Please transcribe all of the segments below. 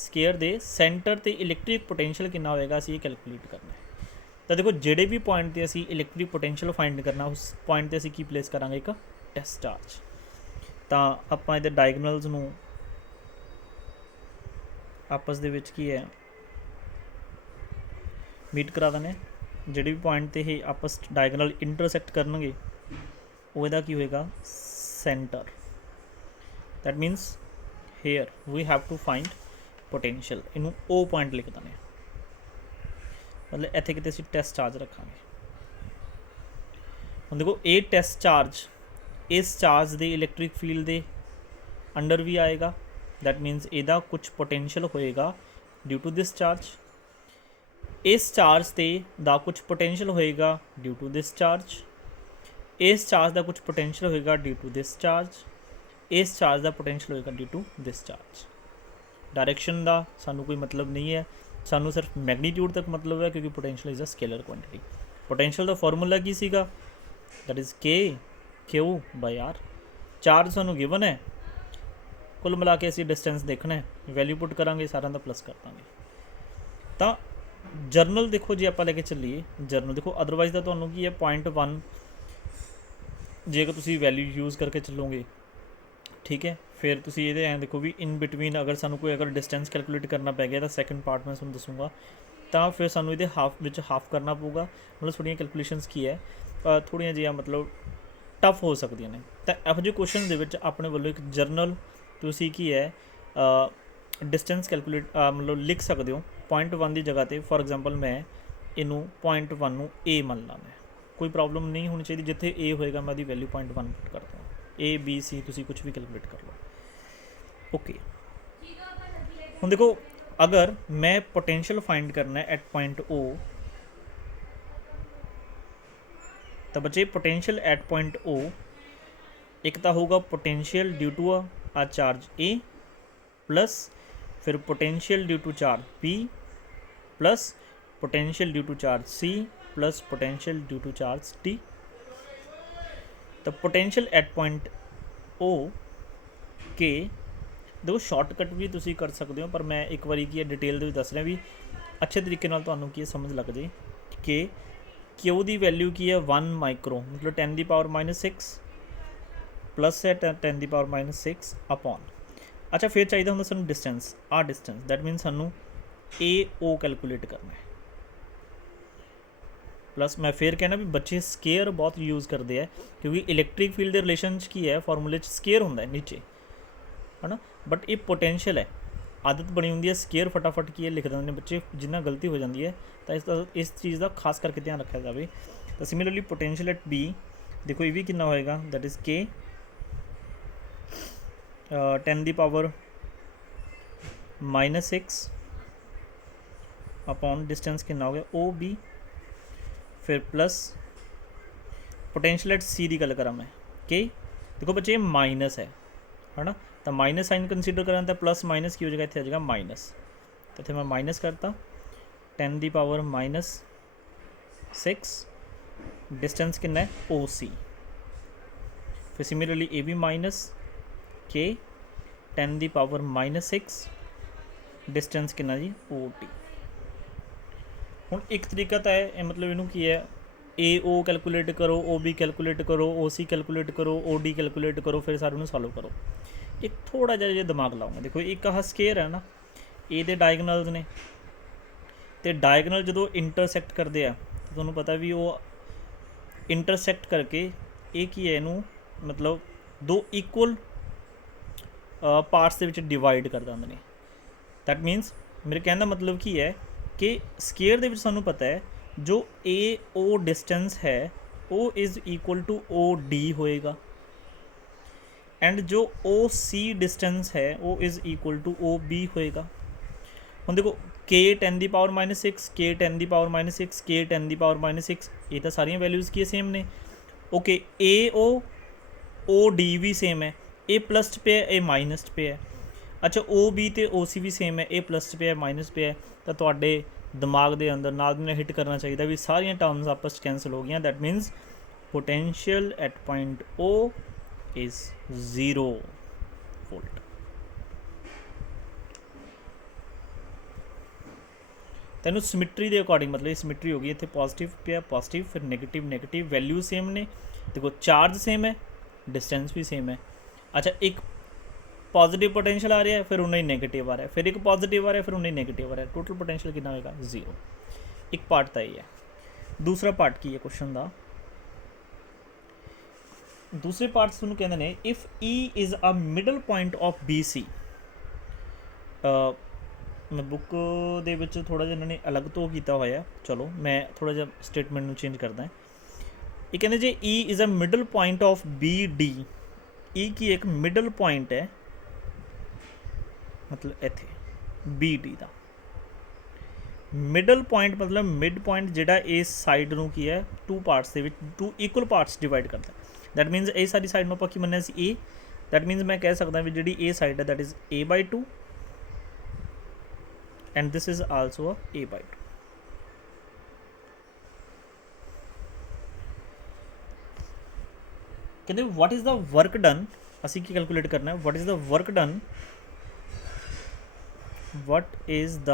Square ਦੇ centre ਤੇ electric potential ਕਿੰਨਾ ਹੋਏਗਾ ਅਸੀਂ ਇਹ ਕੈਲਕੂਲੇਟ ਕਰਨਾ ਹੈ। ਤਾਂ ਦੇਖੋ ਜਿਹੜੇ ਵੀ ਪੁਆਇੰਟ ਤੇ ਅਸੀਂ ਇਲੈਕਟ੍ਰਿਕ ਪੋਟੈਂਸ਼ੀਅਲ ਫਾਈਂਡ ਕਰਨਾ ਉਸ ਪੁਆਇੰਟ ਤੇ ਅਸੀਂ ਕੀ ਪਲੇਸ ਕਰਾਂਗੇ ਇੱਕ ਟੈਸਟ ਚਾਰਜ। ਤਾਂ ਆਪਾਂ ਇਹਦੇ ਡਾਇਗਨਲਸ ਨੂੰ ਆਪਸ ਦੇ ਵਿੱਚ ਕੀ ਹੈ ਮੀਟ ਕਰਾ ਦਿੰਦੇ ਜਿਹੜੇ ਵੀ ਪੁਆਇੰਟ ਤੇ ਇਹ ਆਪਸ ਡਾਇਗਨਲ ਇੰਟਰਸੈਕਟ ਕਰਨਗੇ ਉਹ ਇਹਦਾ ਕੀ ਹੋਏਗਾ centre. that means here we have to find potential ਇਹਨੂੰ O ਪੁਆਇੰਟ ਲਿਖ ਦਿੰਦੇ ਮਤਲਬ ਇੱਥੇ ਕਿਤੇ ਅਸੀਂ ਟੈਸਟ ਚਾਰਜ ਰੱਖਾਂਗੇ। ਹੁਣ ਦੇਖੋ ਇਹ ਟੈਸਟ ਚਾਰਜ ਇਸ ਚਾਰਜ ਦੇ ਇਲੈਕਟ੍ਰਿਕ ਫੀਲਡ ਦੇ ਅੰਡਰ ਵੀ ਆਏਗਾ that means ਇਹਦਾ ਕੁਝ ਪੋਟੈਂਸ਼ੀਅਲ ਹੋਏਗਾ ਡਿਊ ਟੂ ਦਿਸ ਚਾਰਜ। ਇਸ ਚਾਰਜ ਤੇ ਦਾ ਕੁਝ ਪੋਟੈਂਸ਼ੀਅਲ ਹੋਏਗਾ ਡਿਊ ਟੂ ਦਿਸ ਚਾਰਜ। ਇਸ ਚਾਰਜ ਦਾ ਕੁਝ ਪੋਟੈਂਸ਼ੀਅਲ ਹੋਏਗਾ ਡਿਊ ਟੂ ਦਿਸ ਚਾਰਜ। ਇਸ ਚਾਰਜ ਦਾ ਪੋਟੈਂਸ਼ੀਅਲ ਹੋਏਗਾ due to this charge. Direction ਦਾ ਸਾਨੂੰ ਕੋਈ ਮਤਲਬ ਨਹੀਂ ਹੈ, ਸਾਨੂੰ ਸਿਰਫ ਮੈਗਨੀਟਿਊਡ ਤੱਕ ਮਤਲਬ ਹੈ ਕਿਉਂਕਿ potential is a scalar quantity. Potential ਦਾ ਫਾਰਮੂਲਾ ਕੀ ਸੀਗਾ ਦੈਟ ਇਜ਼ Q/R। ਚਾਰਜ ਸਾਨੂੰ ਗਿਵਨ ਹੈ, ਕੁੱਲ ਮਿਲਾ ਕੇ ਅਸੀਂ ਡਿਸਟੈਂਸ ਦੇਖਣਾ ਹੈ, ਵੈਲਿਊ ਪੁੱਟ ਕਰਾਂਗੇ ਸਾਰਿਆਂ ਦਾ ਪਲੱਸ ਕਰ ਦਾਂਗੇ। ਤਾਂ ਜਰਨਲ ਦੇਖੋ ਜੇ ਆਪਾਂ ਲੈ ਕੇ ਚੱਲੀਏ ਜਰਨਲ ਦੇਖੋ ਅਦਰਵਾਈਜ਼ ਦਾ ਤੁਹਾਨੂੰ ਕੀ ਹੈ 0.1 ਜੇਕਰ ਤੁਸੀਂ ਵੈਲਿਊ ਯੂਜ਼ ਕਰਕੇ ਚੱਲੋਗੇ ਠੀਕ ਹੈ ਫਿਰ ਤੁਸੀਂ ਇਹਦੇ ਐਂ ਦੇਖੋ ਵੀ ਇਨ ਬਿਟਵੀਨ ਅਗਰ ਸਾਨੂੰ ਕੋਈ ਅਗਰ ਡਿਸਟੈਂਸ ਕੈਲਕੂਲੇਟ ਕਰਨਾ ਪੈ ਗਿਆ ਤਾਂ ਸੈਕਿੰਡ ਪਾਰਟ ਮੈਂ ਤੁਹਾਨੂੰ ਦੱਸੂਗਾ ਤਾਂ ਫਿਰ ਸਾਨੂੰ ਇਹਦੇ ਹਾਫ ਵਿੱਚ ਹਾਫ ਕਰਨਾ ਪਊਗਾ। ਮਤਲਬ ਥੋੜ੍ਹੀਆਂ ਕੈਲਕੂਲੇਸ਼ਨਸ ਕੀ ਹੈ ਥੋੜ੍ਹੀਆਂ ਜਿਹੀਆਂ ਮਤਲਬ ਟਫ ਹੋ ਸਕਦੀਆਂ ਨੇ। ਤਾਂ ਇਹੋ ਜਿਹੇ ਕੁਐਸਚਨ ਦੇ ਵਿੱਚ ਆਪਣੇ ਵੱਲੋਂ ਇੱਕ ਜਰਨਲ ਤੁਸੀਂ ਕੀ ਹੈ ਡਿਸਟੈਂਸ ਕੈਲਕੂਲੇਟ ਮਤਲਬ ਲਿਖ ਸਕਦੇ ਹੋ 0.1 ਦੀ ਜਗ੍ਹਾ 'ਤੇ। ਫੋਰ ਐਗਜ਼ਾਮਪਲ ਮੈਂ ਇਹਨੂੰ 0.1 ਨੂੰ A ਮੰਨ ਲਾਂ, ਮੈਂ ਕੋਈ ਪ੍ਰੋਬਲਮ ਨਹੀਂ ਹੋਣੀ ਚਾਹੀਦੀ। ਜਿੱਥੇ A ਹੋਏਗਾ ਮੈਂ ਉਹਦੀ ਵੈਲਿਊ 0.1 ਪੁੱਟ ਕਰਦਾ A B C ਤੁਸੀਂ ਕੁਛ ਵੀ ਕੈਲਕੂਲੇਟ ਕਰ ਲਓ ਓਕੇ। ਹੁਣ ਦੇਖੋ ਅਗਰ ਮੈਂ ਪੋਟੈਂਸ਼ੀਅਲ ਫਾਈਂਡ ਕਰਨਾ ਐਟ ਪੁਆਇੰਟ O ਤਾਂ ਬੱਚੇ ਪੋਟੈਂਸ਼ੀਅਲ ਐਟ ਪੁਆਇੰਟ O ਇੱਕ ਤਾਂ ਹੋਊਗਾ potential due to a charge A plus फिर potential due to charge P plus potential due to charge C plus potential due to charge T। तो potential at point O के देखो shortcut भी तुसी कर सकते हो पर मैं एक बार की डिटेल दे दस रहा भी अच्छे तरीके नाल तुहानू की समझ लग जाए कि Q की वैल्यू की है 1 माइक्रो मतलब 10⁻⁻6 प्लस है 10⁻⁻6 अपॉन अच्छा फिर चाहिए होंगे सानू डिस्टेंस आ डिस्टेंस दैट मीन सानू AO कैलकुलेट करना है। प्लस मैं फिर कहना भी बच्चे स्केयर बहुत यूज़ करते हैं क्योंकि इलैक्ट्रिक फील्ड के रिलेशन की है फॉर्मूले स्केयर होंगे नीचे है ना बट ये पोटेंशियल है आदत बनी होंगी है स्केयर फटाफट की है लिख देंगे बच्चे जिन्ना गलती हो जाती है तो इस चीज़ का खास करके ध्यान रखा जाए। तो सिमिलरली पोटेंशियल एट B देखो ये भी कितना होएगा that is K 10⁻⁻6 upon distance कितना हो गया OB फिर प्लस पोटेंशियल एट C की गल करा मैं के देखो बच्चे माइनस है ना तो माइनस साइन कंसीडर करा तो प्लस माइनस की हो जाएगा इतने आ जाएगा माइनस तो इतने मैं माइनस करता 10⁻⁻6 डिस्टेंस कितना है OC फिर सिमिलरली A भी माइनस के 10⁻⁻6 डिस्टेंस कितना जी OT। हुण एक तरीका तो है मतलब इनू की है AO कैलकुलेट करो OB कैलकुलेट करो OC कैलकुलेट करो OD कैलकुलेट करो फिर सारे सॉल्व करो। एक थोड़ा जिहा दिमाग लाऊंगा देखो एक आह स्केयर है ना ए दे डायगनल्स ने तो डायगनल जो इंटरसैक्ट करते हैं तो तुहानूं पता भी वो इंटरसैक्ट करके एक ही है इनू मतलब दो इक्वल पार्ट्स के डिवाइड कर देंगे ने। दैट मीनस मेरे कहने का मतलब की है कि स्केयर के सानू पता है जो AO डिस्टेंस है वो इज़ इक्वल टू OD होएगा एंड जो OC डिस्टेंस है वो इज़ इक्वल टू OB होएगा। हम देखो K 10⁻⁻6 K 10⁻⁻6 K 10⁻⁻6 ये तो सारिया वैल्यूज़ की सेम ने ओके AO OD भी सेम है ए प्लस पे है ए माइनस पे है। अच्छा OB तो OC भी सेम है ए प्लस पे है माइनस पे है तो तुहाडे दिमाग के अंदर नाल ने हिट करना चाहिए भी सारिया टर्म्स आपस कैंसल हो गई। That means potential at point O is 0 volt. ਤੈਨੂੰ ਸਿਮਟਰੀ ਦੇ ਅਕੋਰਡਿੰਗ, ਮਤਲਬ ਸਿਮਟਰੀ ਹੋ ਗਈ, ਇੱਥੇ ਪੋਜ਼ਿਟਿਵ ਪਿਆ ਪੋਜ਼ਿਟਿਵ, ਫਿਰ ਨੈਗੇਟਿਵ ਨੈਗੇਟਿਵ, ਵੈਲਿਊ ਸੇਮ ਨੇ, ਦੇਖੋ ਚਾਰਜ ਸੇਮ ਹੈ, डिस्टेंस भी सेम है। अच्छा, एक पॉजिटिव पोटेंशियल आ रहा है, फिर उन्हें नेगेटिव आ रहा है, फिर एक पॉजिटिव आ रहा है, फिर उन्हें नेगेटिव आ रहा है, टोटल पोटेंशियल कितना होगा? 0। एक पार्ट तो ये है। दूसरा पार्ट की है क्वेश्चन का, दूसरे पार्ट से कहते हैं if E is a middle point of B C. मैं बुक दे विच थोड़ा जिहा इन्होंने अलग तो किया होया, चलो मैं थोड़ा जिहा स्टेटमेंट नूं चेंज करदा है। ये कहते जे E is a middle point of B D, E की एक मिडल पॉइंट है, मतलब इत्थे बी डी का मिडल पॉइंट, मतलब मिड पॉइंट जिहड़ा इस साइड नूं की है टू पार्ट्स दे विच, टू इक्वल पार्ट्स डिवाइड करता है। दैट मीनस ए सारी साइड नूं आपां की मन्निया सी ए, दैट मीनस मैं कह सकदा भी जिहड़ी ए साइड है that is a/2 and this is also a/2। कहते what is the work done, असी की कैलकुलेट करना है, what is the work done, what is the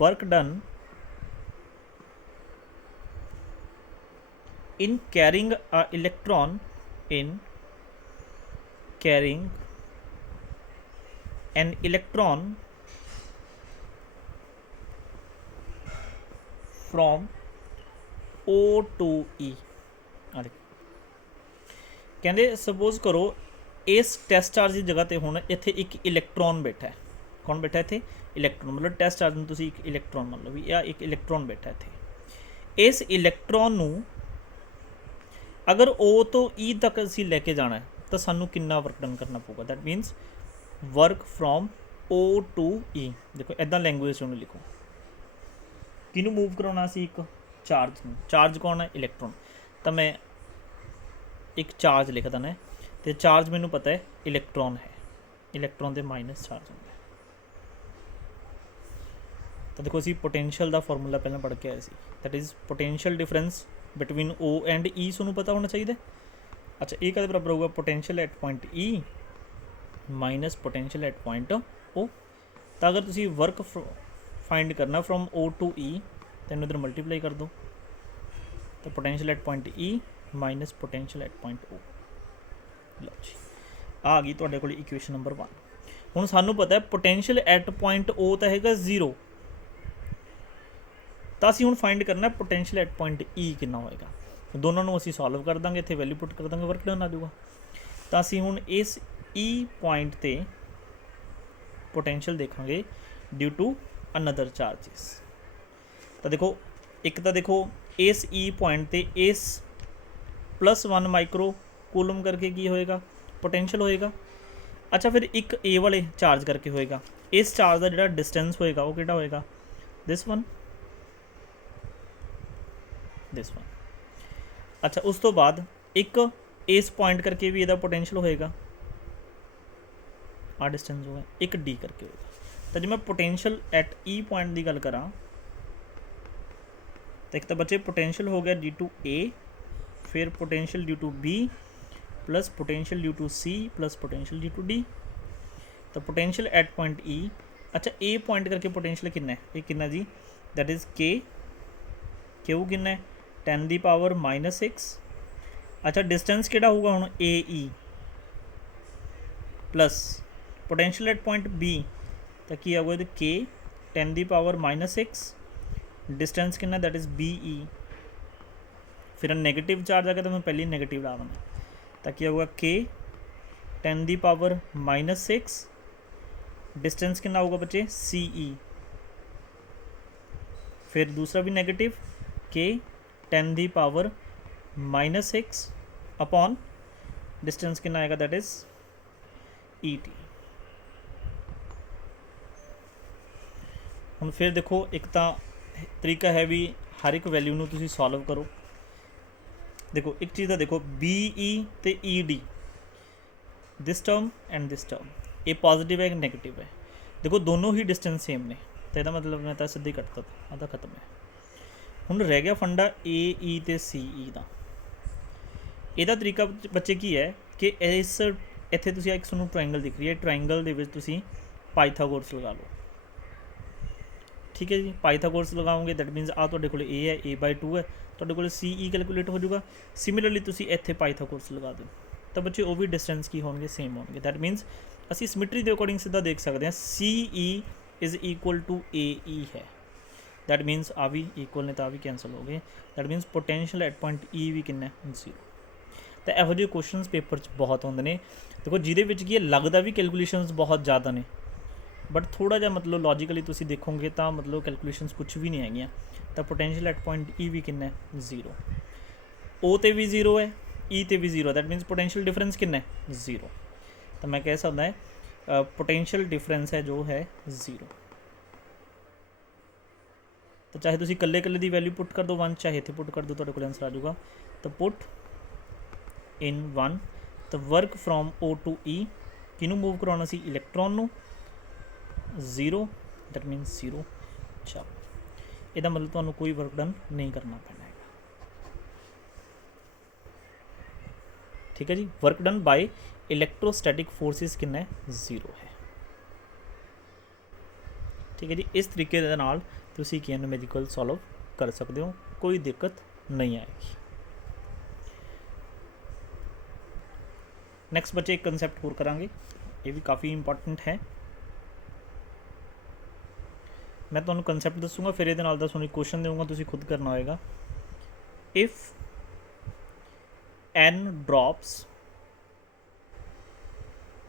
work done in carrying a electron, in carrying an electron from O to E। कहते suppose करो इस test charge की जगह पर हुण इत्थे एक इलैक्ट्रॉन बैठा है, कौन बैठा इत्थे? इलैक्ट्रॉन, मतलब टेस्ट चार्ज में तुसीं एक इलैक्ट्रॉन मान लो भी या एक इलैक्ट्रॉन बैठा इत्थे। इस इलैक्ट्रॉन नूं अगर O तो E तक असी लैके जाना है तो सानू कितना वर्क डन करना पऊगा? That means work from O to E। देखो इदा लैंगुएज में लिखो, किनू मूव कराना सी? एक चार्ज नूं। चार्ज कौन है? इलैक्ट्रॉन। तो मैं एक चार्ज लिख देना है, तो चार्ज मैनू पता है इलैक्ट्रॉन है, इलैक्ट्रॉन के माइनस चार्ज होंगे। तो देखो असी पोटेंशियल का फॉर्मूला पहले पढ़ के आए सी, that is potential difference between O and E, सूँ पता होना चाहिए। अच्छा, ये कहते बराबर होगा potential at point E minus potential at point O। तो अगर तुसी वर्क फाइंड करना फ्रॉम O टू E तो इन्हें इधर मल्टीप्लाई कर दो, तो potential at point E minus potential at point O। लो जी, आ गई तुहाडे कोल इक्वेशन नंबर 1। हुण सानू पता है पोटेंशियल एट पॉइंट O तो हैगा 0, तो असीं हुण फाइंड करना पोटेंशियल एट पॉइंट E कितना होएगा। दोनों नूं असीं सॉल्व कर देंगे, इत्थे वैल्यू पुट कर देंगे, वर्क डन आ जाऊगा। तो असीं हुण इस E पॉइंट ते पोटेंशियल देखांगे ड्यू टू अनदर चार्जिस। तो देखो एक तो देखो इस E पॉइंट ते इस +1 माइक्रो कूलम करके की होएगा? पोटेंशियल होएगा। अच्छा, फिर एक A वाले चार्ज करके होएगा, इस चार्ज का जिहड़ा डिस्टेंस होएगा वो किहड़ा होएगा? This one, this one. अच्छा, उस तो बाद एक इस पॉइंट करके भी इहदा पोटेंशियल होएगा, आ डिस्टेंस होगा, एक D करके होएगा। तो जो मैं पोटेंशियल एट E पॉइंट की गल करा तो एक तो बच्चे पोटेंशियल हो गया ड्यू टू A, फिर potential due to B plus potential due to C plus potential due to D। तो पोटेंशियल एट पॉइंट E, अच्छा A पॉइंट करके पोटेंशियल कितना है? ये कितना जी? दैट इज़ K, क्यू कितना है? 10⁻⁻6। अच्छा, डिस्टेंस किहड़ा होगा हुण? AE plus potential at point B तो की आऊगा K 10⁻⁻6, डिस्टेंस कितना? That is BE। फिर नेगेटिव चार्ज आ गया तो मैं पहले ही नेगेटिव ला देना, तो क्या होगा? K 10⁻⁻6, डिस्टेंस कितना होगा बच्चे? CE। फिर दूसरा भी नेगेटिव, K 10⁻⁻6 अपॉन डिस्टेंस कितना आएगा? That is ET। हम फिर देखो एक तो तरीका है भी हर एक वैल्यू नूं तुसीं सॉल्व करो। देखो एक चीज़ का देखो BE तो ED, this term and this term, ये पॉजिटिव है नेगेटिव है। देखो दोनों ही डिस्टेंस सेम ने, तो यदा मतलब मैं तो सीधे कटता था, आधा खत्म है। हुण रह गया फंडा AE तो CE का। ਇਹਦਾ तरीका बच्चे की है कि इस इत्थे तुसीं एक तुहानूं ट्रायंगल दिख रही है, ट्रायंगल दे विच तुसीं पाइथागोरस लगा लो। ठीक है जी। पाइथागोरस लगाओगे दैट मीनस आ तुहाडे कोल ए है, a/2 है, तुहाडे कोल CE कैलकुलेट हो जाऊगा। सिमिलरली तुसी इत्थे पाइथागोरस लगा दो तो बच्चे वो भी डिस्टेंस की होंगे सेम होंगे। दैट मीनस असी सिमिट्री के अकॉर्डिंग सीधा देख सकते हैं CE इज़ इक्वल टू AE है। दैट मीनस आ भी इक्वल ने तो आ भी कैंसल हो गए। That means potential at point E भी कितना 0। तो इहो ਜਿਹੇ क्वेश्चन पेपर च बहुत आते हैं। देखो जिहदे विच की लगता भी कैलकुलेशनस बहुत ज़्यादा ने बट थोड़ा जा मतलब लॉजिकली तुसी देखोगे तो मतलब कैलकुलेशनस कुछ भी नहीं हैगियां। तो पोटेंशियल एट पॉइंट E भी कितना 0, O ते भी 0 है, E ते भी 0। दैट मीनस पोटेंशियल डिफरेंस कितना 0। तो मैं कह सकता है पोटेंशियल डिफरेंस है जो है 0। तो चाहे तुसी कल्ले कल्ले दी वैल्यू पुट कर दो 1, चाहे इत्थे पुट कर दो, तुहाडे कोल आंसर आ जाऊगा। तो पुट इन 1 तो work from O to E किनू मूव करवाना सी इलैक्ट्रॉन नू 0। That means 0। अच्छा ਇਹਦਾ मतलब ਤੁਹਾਨੂੰ कोई वर्क डन नहीं करना पैना है। ठीक है जी। वर्क डन बाय इलैक्ट्रोस्टैटिक फोर्सिस कितना 0 है। ठीक है जी। इस तरीके ਦੇ ਨਾਲ ਤੁਸੀਂ ਕੀ न्यूमेरिकल सॉल्व कर सकते हो, कोई दिक्कत नहीं आएगी। नैक्सट बच्चे एक कंसैप्ट होर करांगे, ये भी काफ़ी इंपॉर्टेंट है। मैं तुहानू कंसैप्ट दसूँगा फिर ये तुहानू क्वेश्चन दूँगा, तुसी खुद करना होएगा। If n drops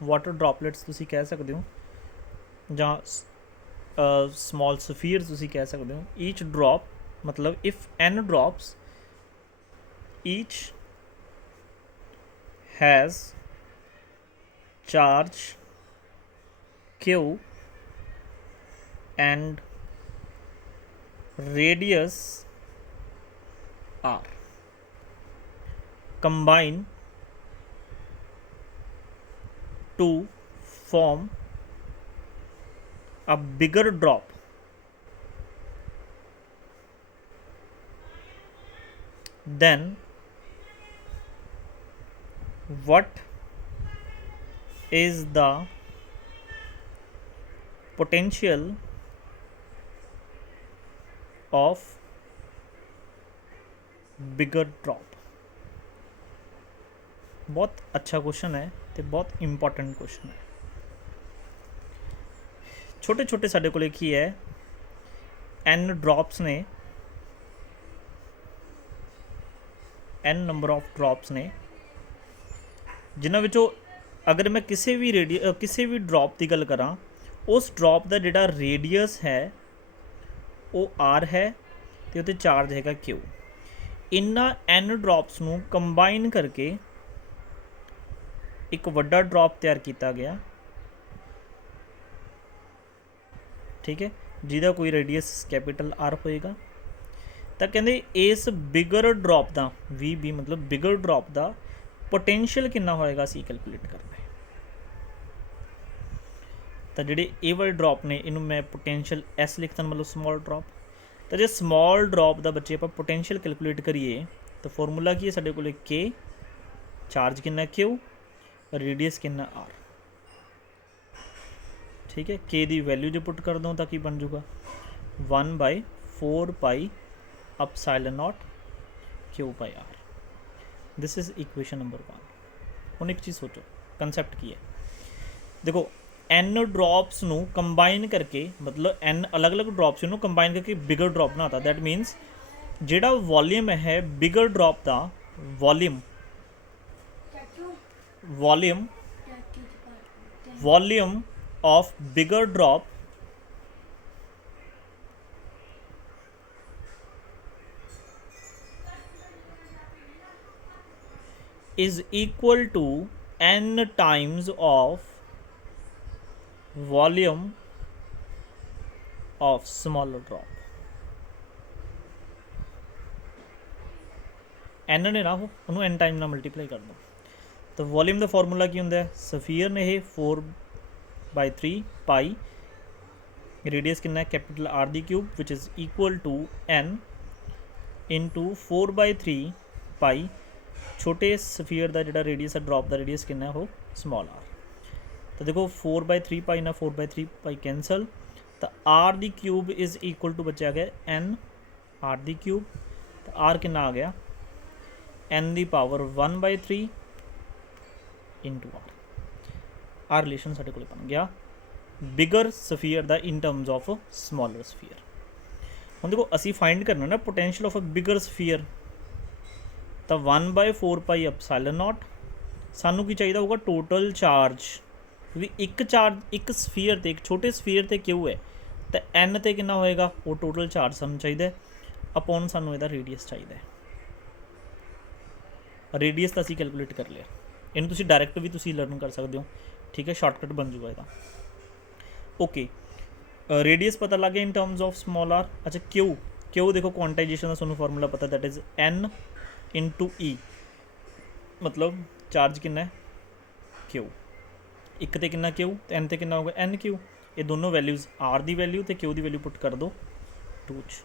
water droplets तुसी कह सकते हो, जां स्मॉल सफीयर तुसी कह सकते हो। ईच ड्रॉप मतलब if n drops each has charge Q and radius R combine to form a bigger drop, then what is the potential of bigger drop। बहुत अच्छा क्वेश्चन है तो बहुत इंपॉर्टेंट क्वेश्चन है। छोटे छोटे साडे कोले की है n ड्रॉप्स ने, n नंबर ऑफ ड्रॉप्स ने, जिन्हां विचों अगर मैं किसी भी ड्रॉप की गल करा उस ड्रॉप का जिहड़ा रेडियस है वो R है तो उत्ते चार्ज हैगा Q। इन्ना n ड्रॉप्स नू कंबाइन करके एक वड्डा ड्रॉप तैयार किया गया। ठीक है, जिहदा कोई रेडियस कैपिटल R होएगा। तो कहते इस बिगर ड्रॉप का VB मतलब बिगर ड्रॉप का पोटेंशियल कितना होएगा असीं कैलकुलेट करना है। तो जिहड़े ए वाले ड्रॉप ने इनू मैं पोटेंशियल S लिखता मतलब स्मॉल ड्रॉप। तो जो स्मॉल ड्रॉप का बच्चे आप पोटेंशियल कैलकुलेट करिए तो फॉर्मूला की है साडे कोले K, चार्ज कितना Q, रेडियस कितना R। ठीक है, K की वैल्यू जो पुट कर दो ताकि बन जूगा 1/4 पाई epsilon not Q/R। This is equation number 1। हुण एक चीज़ सोचो कंसैप्ट की है। देखो n ड्रॉप्स नू कंबाइन करके मतलब n अलग अलग ड्रॉप्स नू कंबाइन करके बिगर ड्रॉप बनाता। दैट मीनस जिहड़ा वॉल्यूम है बिगर ड्रॉप का volume of bigger drop is equal to n times of volume of smaller drop। n ने ना हो उन्होंने n टाइम ना मल्टीप्लाई कर दो। तो वॉल्यूम का फॉर्मूला की होंगे सफीयर ने 4/3 पाई, रेडियस कितना कैपिटल R दी cube which is equal to n into 4/3 pi छोटे सफीयर का जो रेडियस है ड्रॉप का रेडियस कितना हो स्मॉल R। तो देखो 4/3 पाई ना 4/3 पाई कैंसल, तो आर दी क्यूब इज़ इक्वल टू बच्चा आ गया एन आर दी क्यूब, तो आर कितना आ गया एन दी पावर 1/3 इंटू आर रिलेशन साढ़े को बन गया बिगर सफीयर दा in terms of smaller sphere. हम देखो असी फाइंड करना ना पोटेंशियल ऑफ अ बिगर सफीयर, तो 1/4 पाई एप्सिलॉन नॉट सानू की चाहिए होगा टोटल चार्ज, क्योंकि एक चार्ज एक सफीयर ते एक छोटे सफीयर ते क्यू है, तो एन ते कितना होएगा वो टोटल चार्ज सानू चाहिए अपॉन सानू इहदा रेडियस चाहिए। रेडियस तो असी कैलकुलेट कर लिया, इन्हू तुसी डायरैक्ट भी तुसी लर्न कर सकते हो, ठीक है, शॉर्टकट बन जूगा इहदा। ओके रेडियस पता लग गया in terms of small R. अच्छा क्यू, क्यू देखो क्वांटाइजेशन का सानू फॉर्मूला पता, that is N into E, मतलब चार्ज कितना है क्यू, एक तो कितना क्यू तो एन तो कितना होगा एन क्यू, ये दोनों वैल्यूज़ आर की वैल्यू तो क्यू की वैल्यू पुट कर दो 2 च।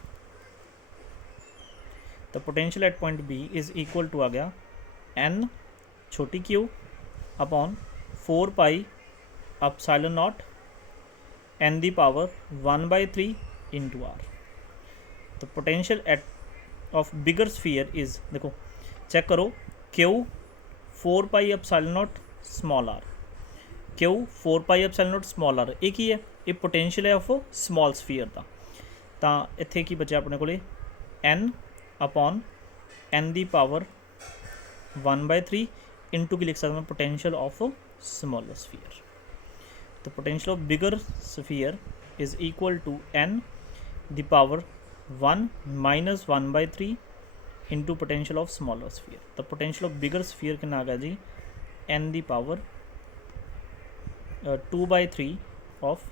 तो potential at point B is equal to आ गया एन छोटी q upon 4 pi epsilon naught n दी पावर 1/3 इंटू आर। तो potential at of bigger sphere is, देखो चेक करो, q 4 pi epsilon naught small r, q 4 pi epsilon naught small r, एक ही है, ये पोटेंशियल है ऑफ स्मॉल स्फीयर का। तो इत्थे की बचा अपने को एन अपॉन एन दी पावर 1/3 इंटू की लिख सकते हैं पोटेंशियल ऑफ स्मॉलर स्फीयर। तो potential of bigger sphere is equal to n the power 1 minus 1/3 into potential of smaller sphere. तो पोटेंशियल ऑफ बिगर स्फीयर कितना आ गया जी n the power 2/3 of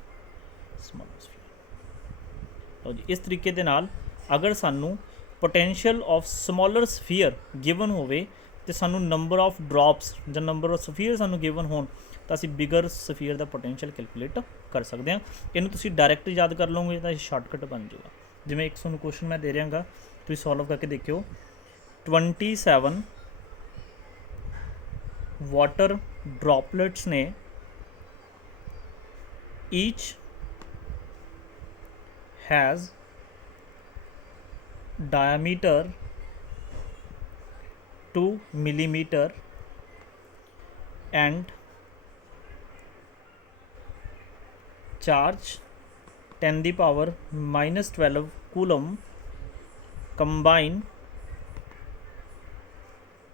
smaller sphere. तो जी इस तरीके दे नाल अगर सानू potential of smaller sphere given होवे तो सानू नंबर ऑफ ड्रॉप्स ਜਾਂ नंबर ऑफ स्फीयर सानू गिवन होण तो असी बिगर स्फीयर का पोटेंशियल कैलकुलेट कर सकते हैं। इन्हू तुसी डायरैक्ट याद कर लोगे तो शॉर्टकट बन जाएगा। जिवें एक तुहानू क्वेश्चन मैं दे रहा तुसीं सॉल्व करके देखियो, 27 वाटर ड्रॉपलेट्स ने each has diameter 2 millimeter and charge 10 the power minus 12 coulomb combine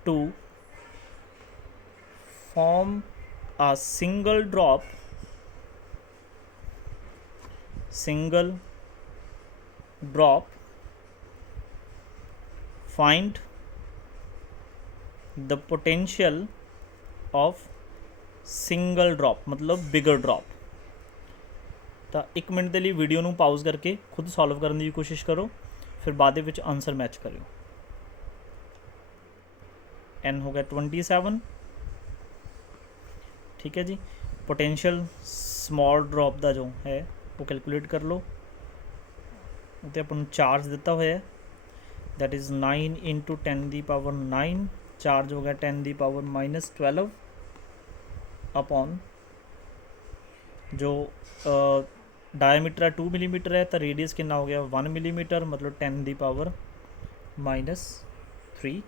to form a single drop find the potential of single drop मतलब बिगर ड्रॉप। तो 1 मिनट के लिए वीडियो नू पाउज करके खुद सॉल्व करने की कोशिश करो, फिर बाद विच आंसर मैच करो। एन हो गया 27, ठीक है जी। पोटेंशियल स्मॉल ड्रॉप का जो है वो कैलकुलेट कर लो, तो अपन चार्ज दिता हुआ है दैट इज़ 9 इंटू 10 दी पावर 9, चार्ज हो गया 10 दी पावर माइनस 12 अपॉन जो डायमीटर है 2 मिलीमीटर है, तो रेडियस कितना हो गया 1 मिलीमीटर, मतलब 10 दी पावर -3,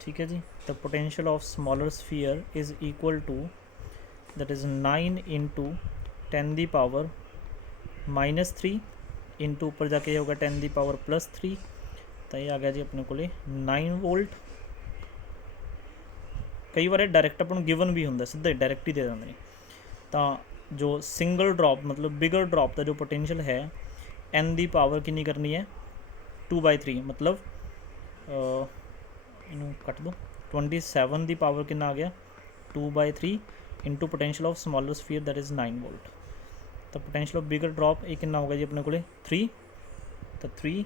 ठीक है जी। तो potential of smaller sphere is equal to that is 9 into 10 दी पावर -3 इंटू ऊपर जाके होगा 10 दी पावर +3, तो ये आ गया जी अपने को 9 वोल्ट। कई बार डायरैक्ट अपन गिवन भी होंगे, सीधा डायरैक्ट ही दे देंगे। तो जो सिंगल ड्रॉप मतलब बिगर ड्रॉप का जो पोटेंशियल है एन दी पावर कितनी करनी है 2/3, मतलब इनू कट दो, 27 दी पावर कितना आ गया 2/3 into potential of smaller sphere that is 9 volt. तो पोटेंशियल ऑफ बिगर ड्रॉप ये कितना होगा जी अपने को 3, तो 3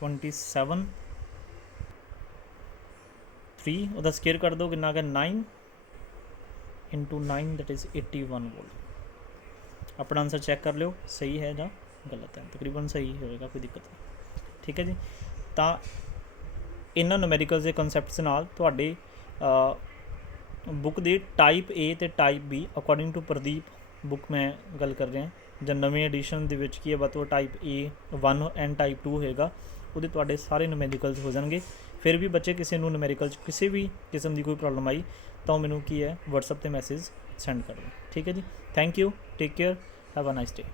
27 3 ਉਹਦਾ स्केयर कर दो कितना आ गया 9 इंटू 9 दैट इज़ 81 वोल्ट। अपना आंसर चेक कर लो सही है या गलत है, तकरीबन सही होएगा, कोई दिक्कत नहीं, ठीक है जी। तो इन्होंने न्यूमेरिकल्स के कॉन्सैप्ट्स नाल तुहाडे बुक दे टाइप ए ते type B according to Pradeep book मैं गल कर रहा ਜਾਂ ਨਵੇਂ ਐਡੀਸ਼ਨ ਦੇ ਵਿੱਚ ਕੀ ਹੈ ਬਤੋ ਟਾਈਪ A1 ਐਂਡ ਟਾਈਪ 2 ਹੋਏਗਾ, ਉਹਦੇ ਤੁਹਾਡੇ ਸਾਰੇ ਨੂਮੈਰੀਕਲਸ ਹੋ ਜਾਣਗੇ। ਫਿਰ ਵੀ ਬੱਚੇ ਕਿਸੇ ਨੂੰ ਨੂਮੈਰੀਕਲ 'ਚ ਕਿਸੇ ਵੀ ਕਿਸਮ ਦੀ ਕੋਈ ਪ੍ਰੋਬਲਮ ਆਈ ਤਾਂ ਉਹ ਮੈਨੂੰ ਕੀ ਹੈ WhatsApp 'ਤੇ ਮੈਸੇਜ ਸੈਂਡ ਕਰ ਦਿਓ, ਠੀਕ ਹੈ ਜੀ। Thank you, take care, have a nice day.